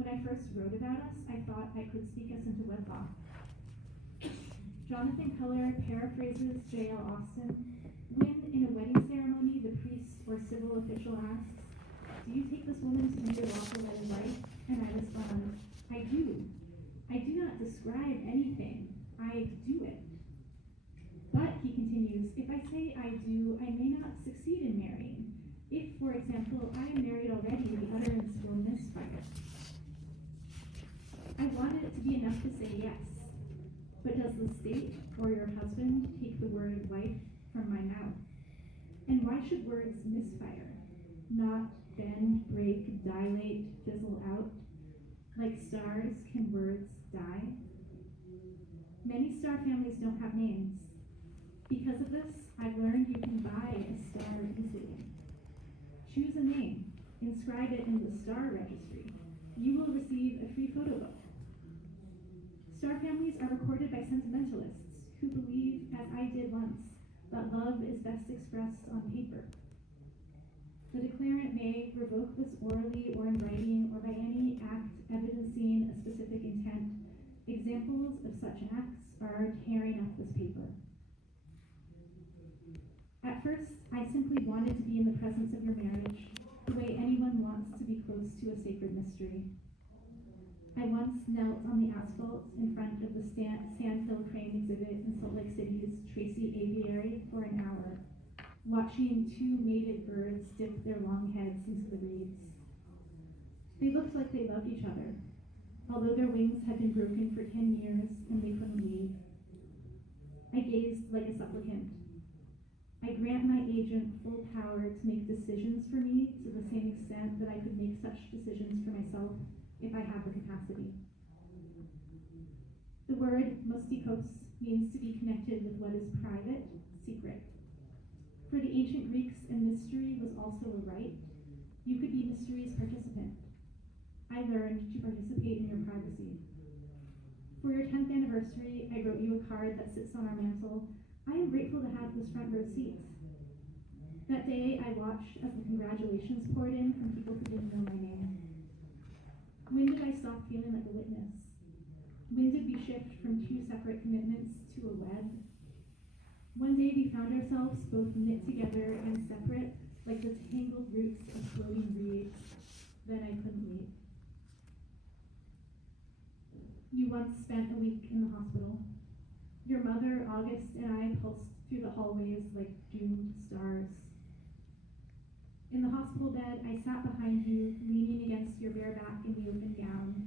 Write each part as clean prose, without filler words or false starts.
When I first wrote about us, I thought I could speak us into wedlock. Jonathan Culler paraphrases J.L. Austin when, in a wedding ceremony, the priest or civil official asks, "Do you take this woman to be your lawful wedded wife?" And I respond, "I do. I do not describe anything. I do it." But, he continues, if I say I do, I may not succeed in marrying. If, for example, I am married already, the utterance will misfire. I wanted it to be enough to say yes. But does the state or your husband take the word wife from my mouth? And why should words misfire? Not bend, break, dilate, fizzle out? Like stars, can words die? Many star families don't have names. Because of this, I've learned you can buy a star easily. Choose a name, inscribe it in the star registry. You will receive a free photo book. Star families are recorded by sentimentalists who believe, as I did once, that love is best expressed on paper. The declarant may revoke this orally or in writing or by any act evidencing a specific intent. Examples of such acts are tearing up this paper. At first, I simply wanted to be in the presence of your marriage, the way anyone wants to be close to a sacred mystery. I once knelt on the asphalt in front of the Sandhill Crane exhibit in Salt Lake City's Tracy Aviary for an hour, watching two mated birds dip their long heads into the reeds. They looked like they loved each other, although their wings had been broken for 10 years and they couldn't leave. I gazed like a supplicant. I grant my agent full power to make decisions for me to the same extent that I could make such decisions for myself if I have the capacity. The word mustikos means to be connected with what is private, secret. For the ancient Greeks, a mystery was also a rite. You could be mystery's participant. I learned to participate in your privacy. For your 10th anniversary, I wrote you a card that sits on our mantle. I am grateful to have this front row seat. That day, I watched as the congratulations poured in from people who didn't know my name. When did I stop feeling like a witness? When did we shift from two separate commitments to a web? One day we found ourselves both knit together and separate, like the tangled roots of floating reeds. Then I couldn't wait. You once spent a week in the hospital. Your mother, August, and I pulsed through the hallways like doomed stars. In the hospital bed, I sat behind you, leaning against your bare back in the open gown.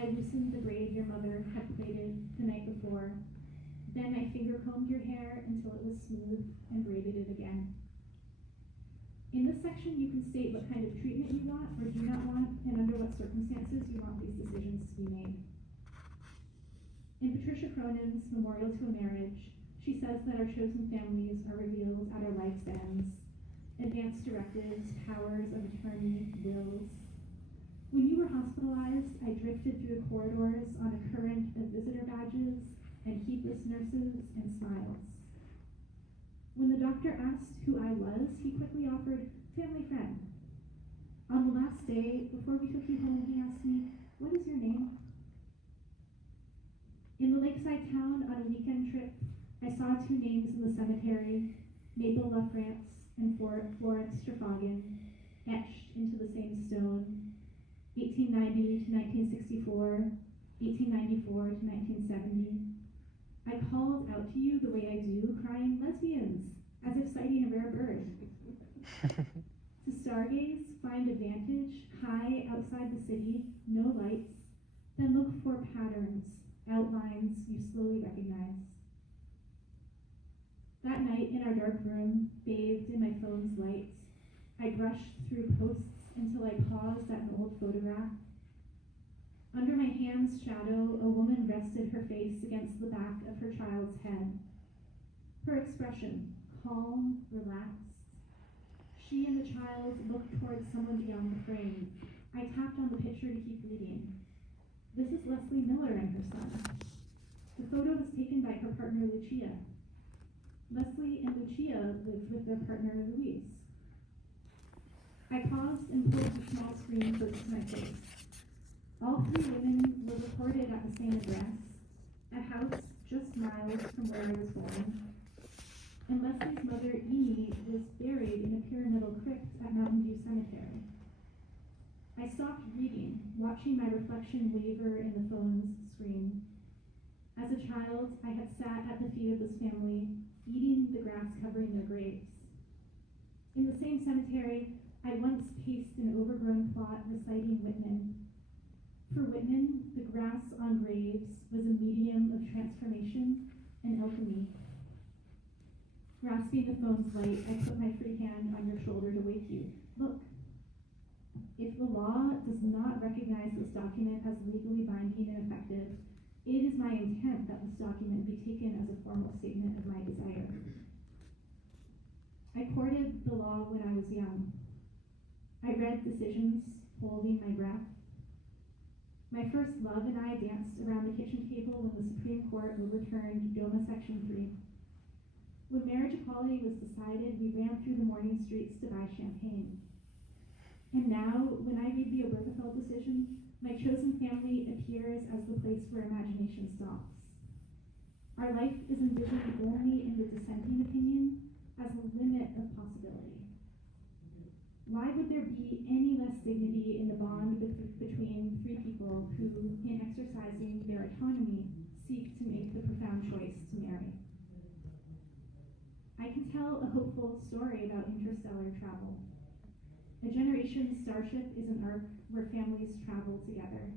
I loosened the braid your mother had plaited the night before. Then I finger-combed your hair until it was smooth and braided it again. In this section, you can state what kind of treatment you want or do not want, and under what circumstances you want these decisions to be made. In Patricia Cronin's Memorial to a Marriage, she says that our chosen families are revealed at our life's ends. Advanced directives, powers of attorney, wills. When you were hospitalized, I drifted through the corridors on a current of visitor badges and heedless nurses and smiles. When the doctor asked who I was, he quickly offered family friend. On the last day, before we took you home, he asked me, "What is your name?" In the lakeside town on a weekend trip, I saw two names in the cemetery, Mabel LaFrance and Florence Trafalgan, etched into the same stone, 1890 to 1964, 1894 to 1970. I called out to you the way I do, crying lesbians, as if sighting a rare bird. To stargaze, find a vantage high outside the city, no lights, then look for patterns, outlines you slowly recognize. That night in our dark room, bathed in my phone's lights, I brushed through posts until I paused at an old photograph. Under my hand's shadow, a woman rested her face against the back of her child's head. Her expression, calm, relaxed. She and the child looked towards someone beyond the frame. I tapped on the picture to keep reading. This is Leslie Miller and her son. The photo was taken by her partner, Lucia. Leslie and Lucia lived with their partner, Louise. I paused and pulled the small screen close to my face. All three women were reported at the same address, a house just miles from where I was born. And Leslie's mother, Amy, was buried in a pyramidal crypt at Mountain View Cemetery. I stopped reading, watching my reflection waver in the phone's screen. As a child, I had sat at the feet of this family, eating the grass covering their graves. In the same cemetery, I once paced an overgrown plot reciting Whitman. For Whitman, the grass on graves was a medium of transformation and alchemy. Grasping the phone's light, I put my free hand on your shoulder to wake you. Look. If the law does not recognize this document as legally binding and effective, it is my intent that this document be taken as a formal statement of my desire. I courted the law when I was young. I read decisions, holding my breath. My first love and I danced around the kitchen table when the Supreme Court overturned DOMA Section 3. When marriage equality was decided, we ran through the morning streets to buy champagne. And now, when I read the Obergefell decision, my chosen family appears as the place where imagination stops. Our life is envisioned only in the dissenting opinion as a limit of possibility. Why would there be any less dignity in the bond between three people who, in exercising their autonomy, seek to make the profound choice to marry? I can tell a hopeful story about interstellar travel. A generation starship is an ark where families travel together.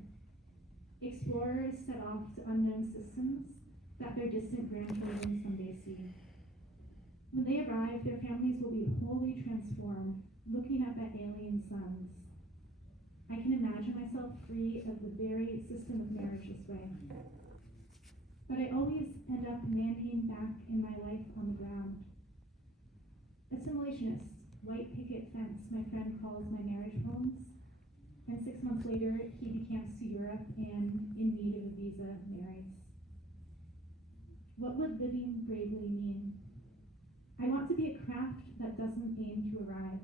Explorers set off to unknown systems that their distant grandchildren someday see. When they arrive, their families will be wholly transformed, looking up at alien suns. I can imagine myself free of the very system of marriage this way. But I always end up landing back in my life on the ground. Assimilationist, white picket fence, my friend calls my marriage poems. And 6 months later, he decamps to Europe and, in need of a visa, marries. What would living bravely mean? I want to be a craft that doesn't aim to arrive.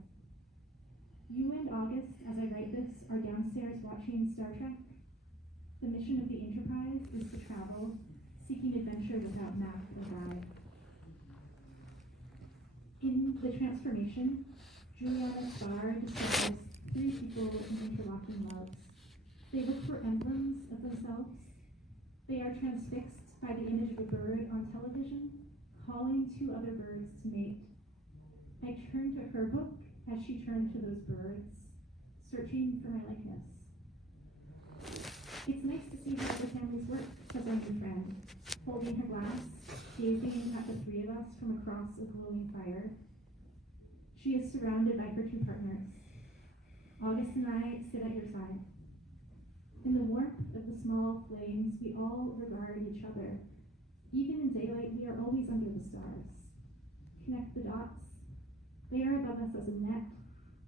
You and August, as I write this, are downstairs watching Star Trek. The mission of the Enterprise is to travel, seeking adventure without map or guide. In The Transformation, Juliana Starr describes three people in interlocking loves. They look for emblems of themselves. They are transfixed by the image of a bird on television, calling two other birds to mate. I turned to her book as she turned to those birds, searching for my likeness. It's nice to see how other families work, says my new friend, holding her glass, gazing at the three of us from across a glowing fire. She is surrounded by her two partners. August and I sit at your side. In the warmth of the small flames, we all regard each other. Even in daylight, we are always under the stars. Connect the dots. They are above us as a net,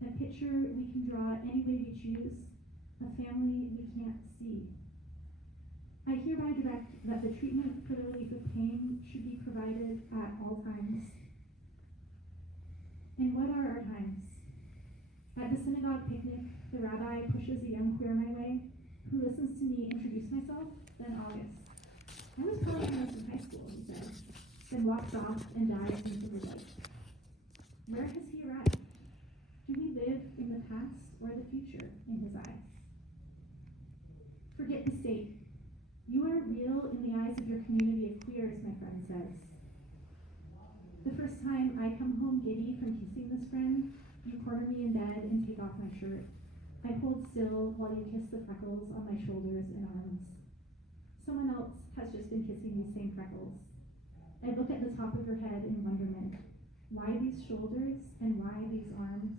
a picture we can draw any way we choose, a family we can't see. I hereby direct that the treatment for the relief of pain should be provided at all times. And what are our times? At the synagogue picnic, the rabbi pushes a young queer my way, who listens to me introduce myself, then August. I was polyamorous in high school, he says, then walks off and dives into the lake. Where has he arrived? Do we live in the past or the future in his eyes? Forget the state. You are real in the eyes of your community of queers, my friend says. The first time I come home giddy from kissing this friend, you corner me in bed and take off my shirt. I hold still while you kiss the freckles on my shoulders and arms. Someone else has just been kissing these same freckles. I look at the top of your head in wonderment. Why these shoulders and why these arms?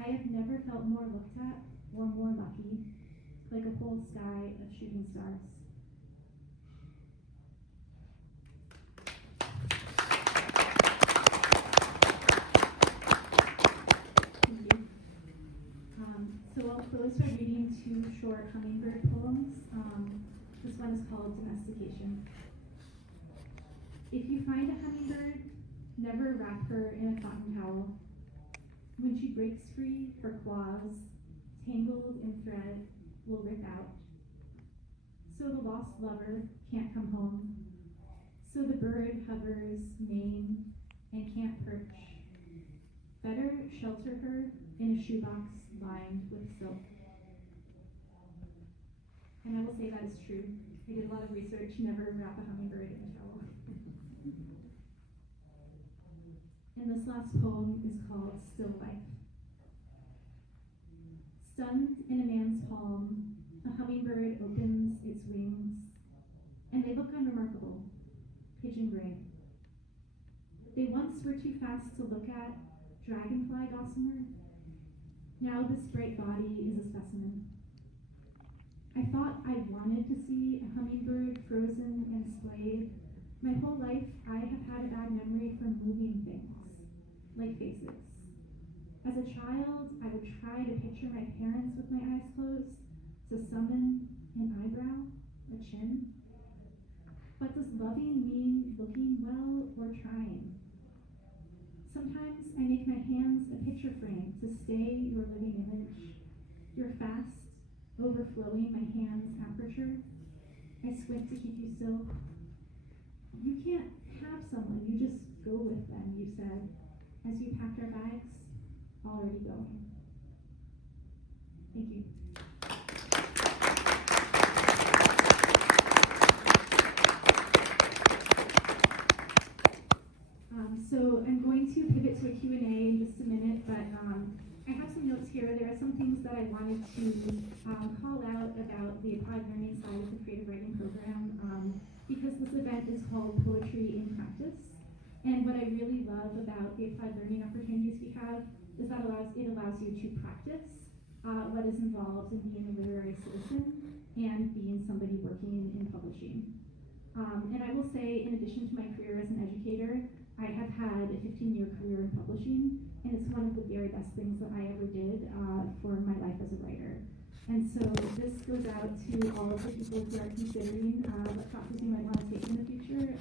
I have never felt more looked at or more lucky, like a whole sky of shooting stars. Thank you. So I'll close by reading two short hummingbird poems. This one is called Domestication. If you find a hummingbird, never wrap her in a cotton towel. When she breaks free, her claws, tangled in thread, will rip out. So the lost lover can't come home. So the bird hovers, maimed, and can't perch. Better shelter her in a shoebox lined with silk. And I will say that is true. I did a lot of research, never wrap a hummingbird in a towel. And this last poem is called Still Life. Stunned in a man's palm, a hummingbird opens its wings, and they look unremarkable, pigeon gray. They once were too fast to look at, dragonfly gossamer. Now this bright body is a specimen. I thought I wanted to see a hummingbird frozen and splayed. My whole life, I have had a bad memory for moving things, like faces. As a child, I would try to picture my parents with my eyes closed, to summon an eyebrow, a chin. But does loving mean looking well or trying? Sometimes I make my hands a picture frame to stay your living image, your fast, overflowing my hand's aperture. I squint to keep you still. You can't have someone, you just go with them, you said, as you packed our bags, already going. Thank you. So I'm going to pivot to a Q&A in just a minute, but I have some notes here. There are some things that I wanted to call out about the applied learning side of the creative writing program because this event is called Poetry in Practice. And what I really love about the applied learning opportunities we have is that it allows you to practice what is involved in being a literary citizen and being somebody working in publishing. And I will say, in addition to my career as an educator, I have had a 15-year career in publishing, and it's one of the very best things that I ever did for my life as a writer. And so this goes out to all of the people who are considering what classes you might want to take in the future.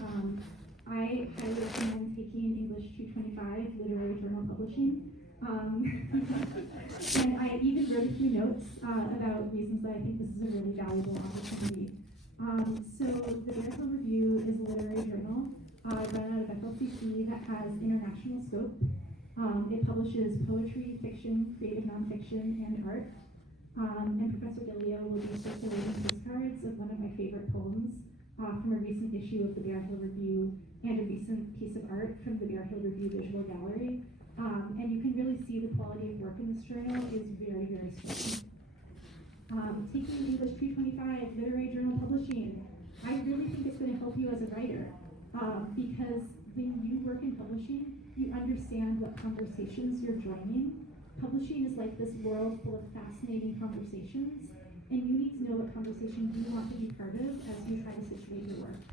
I highly recommend taking English 225, Literary Journal Publishing. And I even wrote a few notes about reasons that I think this is a really valuable opportunity. So the Bear Hill Review is a literary journal run out of FLCC that has international scope. It publishes poetry, fiction, creative nonfiction, and art. And Professor Gilio will be circulating postcards of one of my favorite poems from a recent issue of the Bear Hill Review and a recent piece of art from the Bear Hill Review Visual Gallery. And you can really see the quality of work in this journal is very, very strong. Taking English 225, Literary Journal Publishing, I really think it's going to help you as a writer because when you work in publishing, you understand what conversations you're joining. Publishing is like this world full of fascinating conversations, and you need to know what conversations you want to be part of as you try to situate your work.